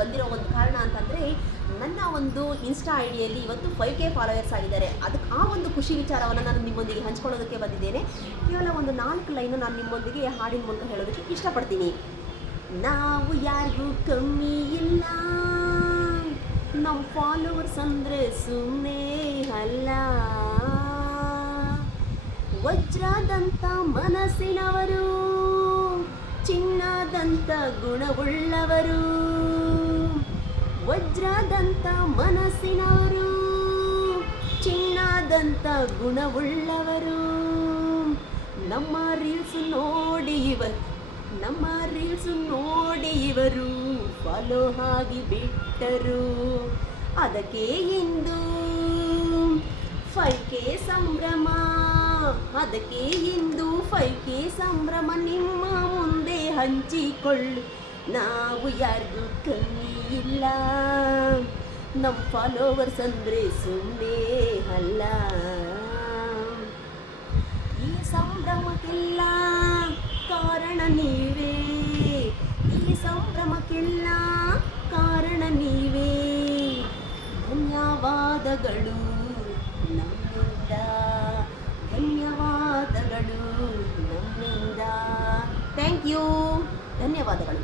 ಬಂದಿರೋ ಒಂದು ಕಾರಣ ಅಂತಂದರೆ, ನನ್ನ ಒಂದು ಇನ್ಸ್ಟಾ ಐ ಡಿಯಲ್ಲಿ ಇವತ್ತು 5K ಫಾಲೋವರ್ಸ್ ಆಗಿದ್ದಾರೆ. ಅದಕ್ಕೆ ಆ ಒಂದು ಖುಷಿ ವಿಚಾರವನ್ನು ನಾನು ನಿಮ್ಮೊಂದಿಗೆ ಹಂಚ್ಕೊಳ್ಳೋದಕ್ಕೆ ಬಂದಿದ್ದೇನೆ. ಕೇವಲ ಒಂದು 4 ಲೈನು ನಾನು ನಿಮ್ಮೊಂದಿಗೆ ಹಾಡಿನ ಮೂಲಕ ಹೇಳೋದಕ್ಕೆ ಇಷ್ಟಪಡ್ತೀನಿ. ನಾವು ಯಾರಿಗೂ ಕಮ್ಮಿ ಇಲ್ಲ, ನಮ್ಮ ಫಾಲೋವರ್ಸ್ ಅಂದರೆ ಸುಮ್ಮನೆ ಅಲ್ಲ. ವಜ್ರದಂಥ ಮನಸ್ಸಿನವರು, ಚಿನ್ನದಂಥ ಗುಣವುಳ್ಳವರು. ವಜ್ರದಂಥ ಮನಸ್ಸಿನವರು, ಚಿನ್ನದಂಥ ಗುಣವುಳ್ಳವರು. ನಮ್ಮ ರೀಲ್ಸ್ ನೋಡಿ ಇವರು ಫಾಲೋ ಆಗಿ ಬಿಟ್ಟರು. ಅದಕ್ಕೆ ಇಂದು 5K ಸಂಭ್ರಮ, ಅದಕ್ಕೆ ಇಂದು 5K ಸಂಭ್ರಮ ನಿಮ್ಮ ಮುಂದೆ ಹಂಚಿಕೊಳ್ಳು. ನಾವು ಯಾರಿಗೂ ಕಮ್ಮಿ ಇಲ್ಲ, ನಮ್ಮ ಫಾಲೋವರ್ಸ್ ಅಂದರೆ ಸುಮ್ಮನೆ ಅಲ್ಲ. ಈ ಸಂಭ್ರಮಕ್ಕೆಲ್ಲ ಕಾರಣ ನೀವೇ, ಈ ಸಂಭ್ರಮಕ್ಕೆಲ್ಲ ಕಾರಣ ನೀವೇ. ಧನ್ಯವಾದಗಳು ನಮ್ಮಿಂದ, ಧನ್ಯವಾದಗಳು ನಮ್ಮಿಂದ. ಥ್ಯಾಂಕ್ ಯು, ಧನ್ಯವಾದಗಳು.